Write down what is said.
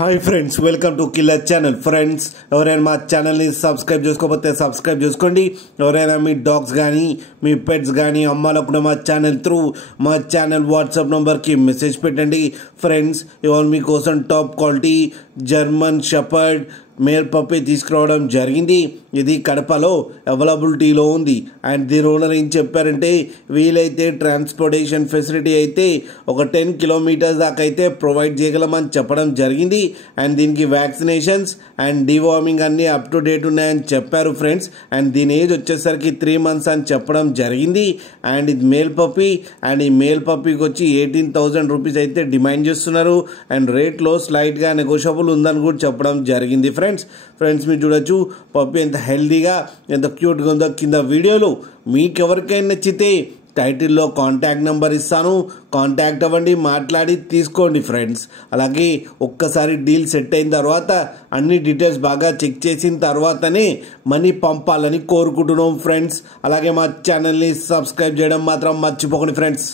Hi friends, welcome to killer channel. Friends, ఎవరైనా మా ఛానల్ని సబ్స్క్రైబ్ చేసుకోకపోతే సబ్స్క్రైబ్ చేసుకోండి. ఎవరైనా మీ డాగ్స్ కానీ మీ పెట్స్ కానీ అమ్మాలనుకున్న మా ఛానల్ త్రూ మా ఛానల్ వాట్సాప్ నెంబర్కి మెసేజ్ పెట్టండి. ఫ్రెండ్స్, ఇవాళ మీకోసం top quality German shepherd male puppy తీసుకురావడం జరిగింది. ఇది కడపలో అవైలబిలిటీలో ఉంది. అండ్ దీని ఓనర్ ఏం చెప్పారంటే, వీలైతే ట్రాన్స్పోర్టేషన్ ఫెసిలిటీ అయితే ఒక 10 కిలోమీటర్స్ దాకా అయితే ప్రొవైడ్ చేయగలమని చెప్పడం జరిగింది. అండ్ దీనికి వ్యాక్సినేషన్స్ అండ్ డివార్మింగ్ అన్నీ అప్ టు డేట్ ఉన్నాయని చెప్పారు ఫ్రెండ్స్. అండ్ దీని ఏజ్ వచ్చేసరికి 3 months అని చెప్పడం జరిగింది. అండ్ ఇది మేల్ పప్పీ. అండ్ ఈ మేల్ పప్పీకి వచ్చి 18,000 రూపీస్ అయితే డిమాండ్ చేస్తున్నారు. అండ్ రేట్లో స్లైట్గా నెగోషియబుల్ ఉందని కూడా చెప్పడం జరిగింది ఫ్రెండ్స్ మీరు చూడొచ్చు పప్పీ ఎంత హెల్దీగా ఎంత క్యూట్గా ఉందో. కింద వీడియోలో మీకు ఎవరికైనా నచ్చితే టైటిల్లో కాంటాక్ట్ నెంబర్ ఇస్తాను, కాంటాక్ట్ అవ్వండి, మాట్లాడి తీసుకోండి ఫ్రెండ్స్. అలాగే ఒక్కసారి డీల్ సెట్ అయిన తర్వాత అన్ని డీటెయిల్స్ బాగా చెక్ చేసిన తర్వాతనే మనీ పంపాలని కోరుకుంటున్నాం ఫ్రెండ్స్. అలాగే మా ఛానల్ని సబ్స్క్రైబ్ చేయడం మాత్రం మర్చిపోకండి ఫ్రెండ్స్.